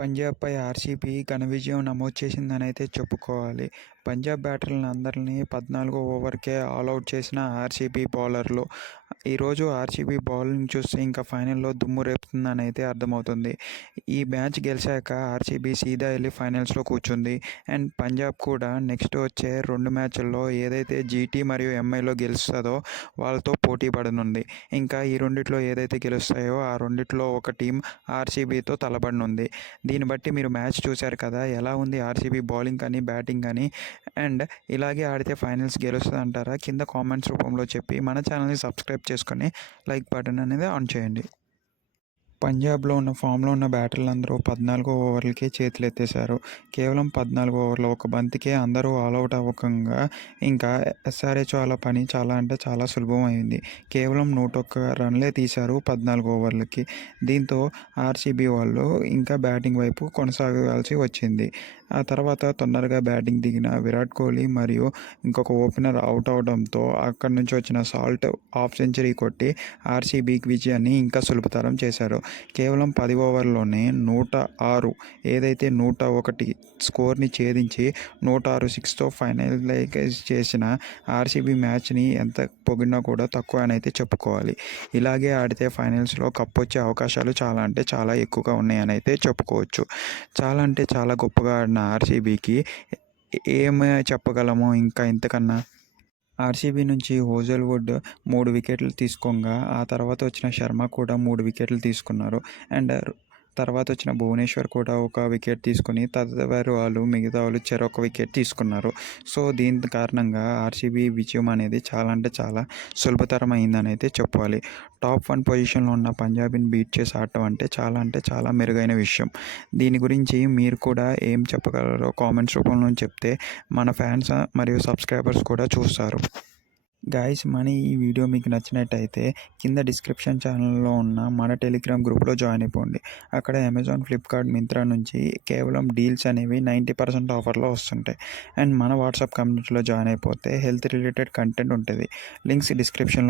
పంజాబ్‌పై RCB ఘన విజయం నమోదు చేసిందనైతే చెప్పుకోవాలి. పంజాబ్ బ్యాటర్లందరినీ 14 ఓవర్‌కే ఆలౌట్ చేసిన ఆర్‌సీబీ బౌలర్లు. ఈరోజు ఆర్‌సీబీ బౌలింగ్ చూస్తే ఇంకా ఫైనల్‌లో దుమ్ము రేపుతుందనైతే అర్థమవుతుంది. ఈ మ్యాచ్ గెలిచాక ఆర్‌సీబీ సీదా ఎళ్లి ఫైనల్స్‌లో కూర్చుంది. అండ్ పంజాబ్ కూడా నెక్స్ట్ వచ్చే 2 మ్యాచ్‌ల్లో ఏదైతే జీటీ మరియు ఎంఐలో గెలుస్తదో వాళ్ళతో పోటీ పడనుంది. ఇంకా ఈ రెండిట్లో ఏదైతే గెలుస్తాయో ఆ రెండిట్లో ఒక టీం ఆర్‌సీబీతో తలపడనుంది. దీన్ని బట్టి మీరు మ్యాచ్ చూశారు కదా, ఎలా ఉంది ఆర్‌సీబీ బౌలింగ్ కానీ బ్యాటింగ్ కానీ. అండ్ ఇలాగే ఆడితే ఫైనల్స్ గెలుస్తుందంటారా? కింద కామెంట్స్ రూపంలో చెప్పి మన ఛానల్ని సబ్స్క్రైబ్ చేసుకొని లైక్ బటన్ అనేది ఆన్ చేయండి. పంజాబ్లో ఉన్న ఫామ్లో ఉన్న బ్యాటర్లందరూ 14 ఓవర్లకే చేతులెత్తేశారు. కేవలం 14 ఓవర్ల ఒక బంతికే అందరూ ఆలౌట్ అవ్వకంగా ఇంకా ఎస్ఆర్హెచ్ వాళ్ళ పని చాలా అంటే చాలా సులభమైంది. కేవలం 101 రన్లే తీశారు 14 ఓవర్లకి. దీంతో ఆర్‌సీబీ వాళ్ళు ఇంకా బ్యాటింగ్ వైపు కొనసాగాల్సి వచ్చింది. ఆ తర్వాత తొందరగా బ్యాటింగ్ దిగిన విరాట్ కోహ్లీ మరియు ఇంకొక ఓపెనర్ అవుట్ అవడంతో అక్కడి నుంచి వచ్చిన సాల్ట్ హాఫ్ సెంచరీ కొట్టి ఆర్‌సీబీకి విజయాన్ని ఇంకా సులభతరం చేశారు. కేవలం 10 ఓవర్లోనే 106 ఏదైతే 101 స్కోర్ని ఛేదించి 106 సిక్స్తో ఫైనలైజ్ చేసిన ఆర్‌సీబీ మ్యాచ్ని ఎంత పొగిడినా కూడా తక్కువ అని అయితే చెప్పుకోవాలి. ఇలాగే ఆడితే ఫైనల్స్లో కప్ వచ్చే అవకాశాలు చాలా అంటే చాలా ఎక్కువగా ఉన్నాయని అయితే చెప్పుకోవచ్చు. చాలా అంటే చాలా గొప్పగా ఆడిన ఆర్‌సీబీకి ఏమి చెప్పగలము ఇంకా ఇంతకన్నా? ఆర్‌సీబీ నుంచి హేజల్‌వుడ్ 3 వికెట్లు తీసుకోగా ఆ తర్వాత వచ్చిన శర్మ కూడా 3 వికెట్లు తీసుకున్నారు. అండ్ తర్వాత వచ్చిన భువనేశ్వర్ కూడా ఒక వికెట్ తీసుకుని తదుపరి వాళ్ళు మిగతా వాళ్ళు చెరొక వికెట్ తీసుకున్నారు. సో దీని కారణంగా ఆర్‌సీబీ విజయం అనేది చాలా అంటే చాలా సులభతరం అయిందని అయితే చెప్పాలి. టాప్ 1 పొజిషన్లో ఉన్న పంజాబ్ని బీట్ చేసి ఆడటం అంటే చాలా మెరుగైన విషయం. దీని గురించి మీరు కూడా ఏం చెప్పగలరో కామెంట్స్ రూపంలో చెప్తే మన ఫ్యాన్స్ మరియు సబ్స్క్రైబర్స్ కూడా చూస్తారు. గాయ్స్, ఈ వీడియో మీకు నచ్చినట్టయితే కింద డిస్క్రిప్షన్ ఛానల్లో ఉన్న మన టెలిగ్రామ్ గ్రూప్లో జాయిన్ అయిపోండి. అక్కడ అమెజాన్, ఫ్లిప్కార్ట్, మింత్రా నుంచి కేవలం డీల్స్ అనేవి 90% ఆఫర్లో వస్తుంటాయి. అండ్ మన వాట్సాప్ కమ్యూనిటీలో జాయిన్ అయిపోతే హెల్త్ రిలేటెడ్ కంటెంట్ ఉంటుంది. లింక్స్ డిస్క్రిప్షన్లో